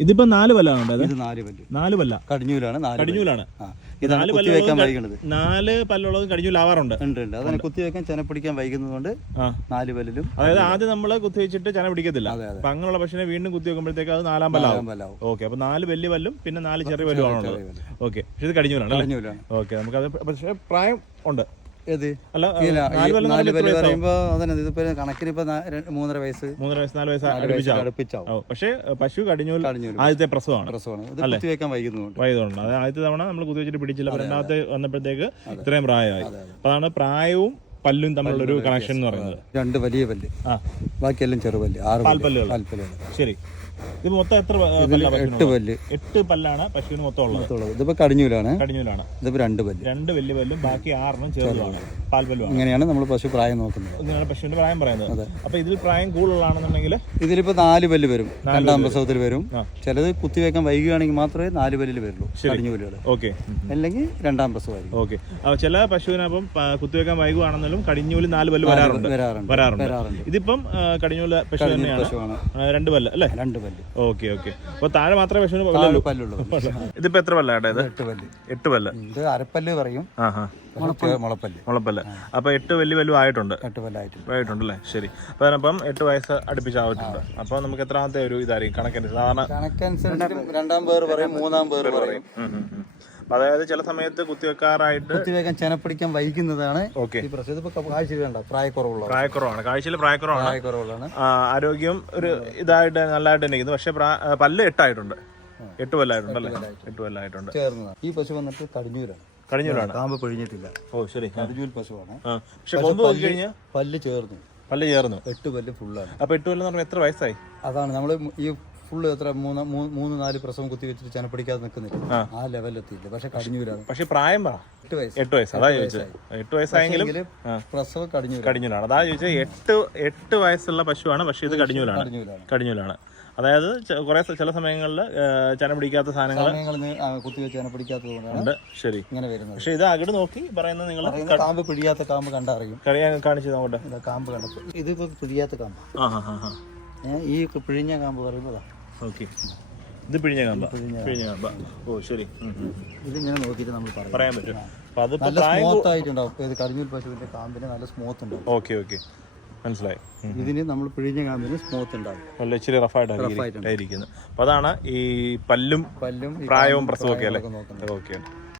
ഇതിപ്പോ നാല് പല്ലാണ് ഇത് നാല് പല്ല്. നാല് പല്ല. കടിഞ്ഞൂലാണ് നാല് കടിഞ്ഞൂലാണ്. ഇതാണ് നാല് കുത്തി വെക്കാൻ പല്ലുള്ളതും വൈകുന്നത്. നാല് പല്ലുള്ളതും കടിഞ്ഞൂലാവാറുണ്ട്. ഉണ്ട് ഉണ്ട്. അതിനെ കുത്തി വെക്കാൻ ചെന പിടിക്കാൻ വൈകുന്നതുകൊണ്ട് നാല് പല്ലിലും അതായത് ആദ്യം നമ്മൾ കുത്തിവെച്ചിട്ട് ചന പിടിക്കത്തില്ല. അപ്പൊ അങ്ങനെയുള്ള പക്ഷേ വീണ്ടും കുത്തി വെക്കുമ്പോഴത്തേക്ക് അത് നാലാം പല്ലാവും. ഓക്കെ അപ്പൊ നാല് വലിയ പല്ലും പിന്നെ നാല് ചെറിയ പല്ലും ആണുള്ളത് ചെറിയ പല്ല്. ഓക്കെ പക്ഷെ ഇത് കടിഞ്ഞൂലാണ് കടിഞ്ഞൂലാണ്. ഓക്കെ നമുക്കത് പക്ഷേ പ്രായം ഉണ്ട്. ഏത്? നാല് പല്ല് പറയുമ്പോ അതന്നെ ഇതിപ്പോ കണക്കിന് ഇപ്പൊ മൂന്നര വയസ്സ്. മൂന്നര വയസ്സ് നാല് വയസ്സ് അടുപ്പിച്ചാവും. പക്ഷേ പശു കടിഞ്ഞൂൽ ആദ്യത്തെ പ്രസവമാണ്. പ്രസവമാണ്. ഇത് കുത്തി വെക്കാൻ വൈകുന്നതുകൊണ്ട്. വയതുണ്ട് അത് ആദ്യത്തെ തവണ നമ്മൾ കുത്തിവെച്ചിട്ട് പിടിച്ചില്ല. അപ്പൊ രണ്ടാമത്തെ വന്നപ്പോഴത്തേക്ക് ഇത്രയും പ്രായമായി. അതാണ് പ്രായവും പല്ലും തമ്മിലുള്ള ഒരു കണക്ഷൻ എന്ന് പറയുന്നത്. രണ്ട് വലിയ പല്ല്. ബാക്കിയെല്ലാം ചെറുപല്ല്. ആറ് പല്ല്. പാൽപ്പല്ലുകൾ പാൽപ്പല്ലുകൾ. ശരി. ഇത് മൊത്തം എത്ര എട്ട് പല്ല്. എട്ട് പല്ലാണ് പശുവിന് മൊത്തം ഉള്ളത്. ഇതിപ്പോ കടിഞ്ഞൂലാണ്. കടിഞ്ഞൂലാണ്. ഇതിപ്പോ രണ്ട് പല്ല്. രണ്ട് വലിയ പല്ലും ബാക്കി ആറെണ്ണം ചെറുതാണ് പാൽപല്ലും ഇങ്ങനെയാണ് നമ്മൾ പശു പ്രായം നോക്കുന്നത്. ഇങ്ങനെയാണ് പശുവിന്റെ പ്രായം പറയുന്നത്. അപ്പൊ ഇതിൽ പ്രായം കൂടുതലാണെന്നുണ്ടെങ്കിൽ ഇതിലിപ്പോ നാല് പല്ല് വരും. രണ്ടാം പ്രസവത്തിൽ വരും. ചിലത് കുത്തിവെക്കാൻ വൈകുകയാണെങ്കിൽ മാത്രമേ നാല് പല്ലിൽ വരുള്ളൂ. കടിഞ്ഞൂലുകൾ ഓക്കെ. അല്ലെങ്കിൽ രണ്ടാം പ്രസവമായിരിക്കും. ഓക്കെ. ചില പശുവിനപ്പം കുത്തിവെക്കാൻ വൈകുവാണെന്നാലും കടിഞ്ഞൂൽ നാല് പല്ല് വരാറുണ്ട്. വരാറുണ്ട്. ഇതിപ്പം കടിഞ്ഞൂൽ പശു തന്നെയാണ്. പശുവാണ്. രണ്ട് പല്ല് അല്ലേ? രണ്ട് പല്ല്. Okay okay. അപ്പൊ താഴെ മാത്രമേ പശുവിന് പല്ലുള്ളൂ ഇതിപ്പോ എത്ര പല്ലാട്ടെ ഇത്? എട്ട് പല്ല്. എട്ട് പല്ല്. ഇത് അരപ്പല്ല് പറയും. മുളപ്പല്ല്. മുളപ്പല്ല്. അപ്പൊ എട്ട് വലിയ വല്ലു ആയിട്ടുണ്ട്. എട്ട് പല്ലായിട്ടുണ്ട് ആയിട്ടുണ്ടല്ലേ? ശരി. അപ്പൊ അപ്പം എട്ട് വയസ്സ് അടുപ്പിച്ചാവിട്ടുണ്ട് അപ്പൊ നമുക്ക് എത്രാമത്തെ ഒരു ഇതായിരിക്കും? കണക്കനുസരിച്ച്. സാധാരണ കണക്കനുസരിച്ച് രണ്ടാം പേര് പറയും മൂന്നാം പേര് പറയും. അതായത് ചില സമയത്ത് കുത്തിവെക്കാറായിട്ട് കുത്തിവെക്കാൻ ചെനപ്പിടിക്കാൻ വൈകുന്നതാണ് ഓക്കെ ഈ പ്രശ്നം. ഇതിപ്പോ കാഴ്ച വേണ്ട പ്രായക്കുറവുള്ള പ്രായക്കുറവാണ്. കാഴ്ചയിൽ പ്രായക്കുറവാണ്. പ്രായക്കുറവുള്ളതാണ്. ആരോഗ്യം ഒരു ഇതായിട്ട് നല്ലതായിട്ട് തന്നെ ഇരിക്കുന്നു. പക്ഷെ പല്ല് എട്ടായിട്ടുണ്ട്. എട്ട് കൊല്ലായിട്ടുണ്ട്. അല്ലേ എട്ട് കൊല്ലായിട്ടുണ്ട്. ഈ പശു വന്നിട്ട് കടിഞ്ഞൂരാണ്. കടിഞ്ഞൂരാണ്. കാമ്പ് പൊഴിഞ്ഞിട്ടില്ല. ഓ ശരി. കടിഞ്ഞൂൽ പശുവാണ്. പക്ഷെ കൊമ്പ് നോക്കി കഴിഞ്ഞാൽ പല്ല് ചേർന്നു. പല്ല് ചേർന്നു. എട്ട് പല്ല് ഫുള്ളാണ് അപ്പൊ എട്ട് പല്ല് എന്ന് പറഞ്ഞാൽ എത്ര വയസ്സായി? അതാണ് നമ്മൾ ഈ ഫുള്ള് എത്ര മൂന്ന് മൂന്ന് നാല് പ്രസവം കുത്തി വെച്ചിട്ട് ചനപ്പിടിക്കാതെ നിൽക്കുന്നില്ല. ആ. ലെവലിലെത്തിയില്ല പക്ഷെ കടിഞ്ഞൂരാണ് പക്ഷെ പ്രായം പറ. എട്ട് വയസ്സ് എട്ട് വയസ്സ്. അതാ ചോദിച്ചത്. എട്ട് വയസ്സായെങ്കിലും. പ്രസവം കടിഞ്ഞൂരാണ് കടിഞ്ഞൂലാണ് അതാ ചോദിച്ചത്. എട്ട് എട്ട് വയസ്സുള്ള പശുവാണ് പക്ഷെ ഇത് കടിഞ്ഞൂലാണ് കടിഞ്ഞൂലാണ് അതായത് കുറെ ചില സമയങ്ങളിൽ ചന പിടിക്കാത്ത സാധനങ്ങൾ ചെന ശരി. ഇങ്ങനെ വരുന്നത്. പക്ഷെ ഇത് അകട് നോക്കി പറയുന്നത് നിങ്ങൾ കാമ്പ് പിടിയാത്ത കാമ്പ് കണ്ടറിയും. കഴിയാൻ കാണിച്ചു നോക്കട്ടെ കാമ്പ് കണ്ടപ്പോൾ ഇത് പിടിയാത്ത കാമ്പ്. ഈ പിഴിഞ്ഞ കാമ്പ് പറയുന്നതാ. ഓക്കെ. ഇത് പിഴിഞ്ഞ കാമ്പ. പിഴിഞ്ഞ കാമ്പ. ഓ ശരി. ഇതിങ്ങനെ നോക്കിയിട്ട് നമ്മൾ പറയാൻ പറ്റും. അപ്പൊ അത് നല്ല സ്മൂത്ത് ആയിട്ടുണ്ടാവും ഇത് കടിഞ്ഞൂൽ പശുവിന്റെ കാമ്പിന് നല്ല സ്മൂത്ത് ഉണ്ടാവും. Okay okay. മനസ്സിലായി. ഇതിന് നമ്മൾ പിഴിഞ്ഞ കാമ്പിന് സ്മൂത്ത് ഉണ്ടാവും. നല്ല ഇച്ചിരി റഫായിട്ടായിരിക്കുന്നത് അപ്പൊ അതാണ് ഈ പല്ലും പല്ലും പ്രായവും പ്രസവമൊക്കെ അല്ലേ? ഓക്കെ.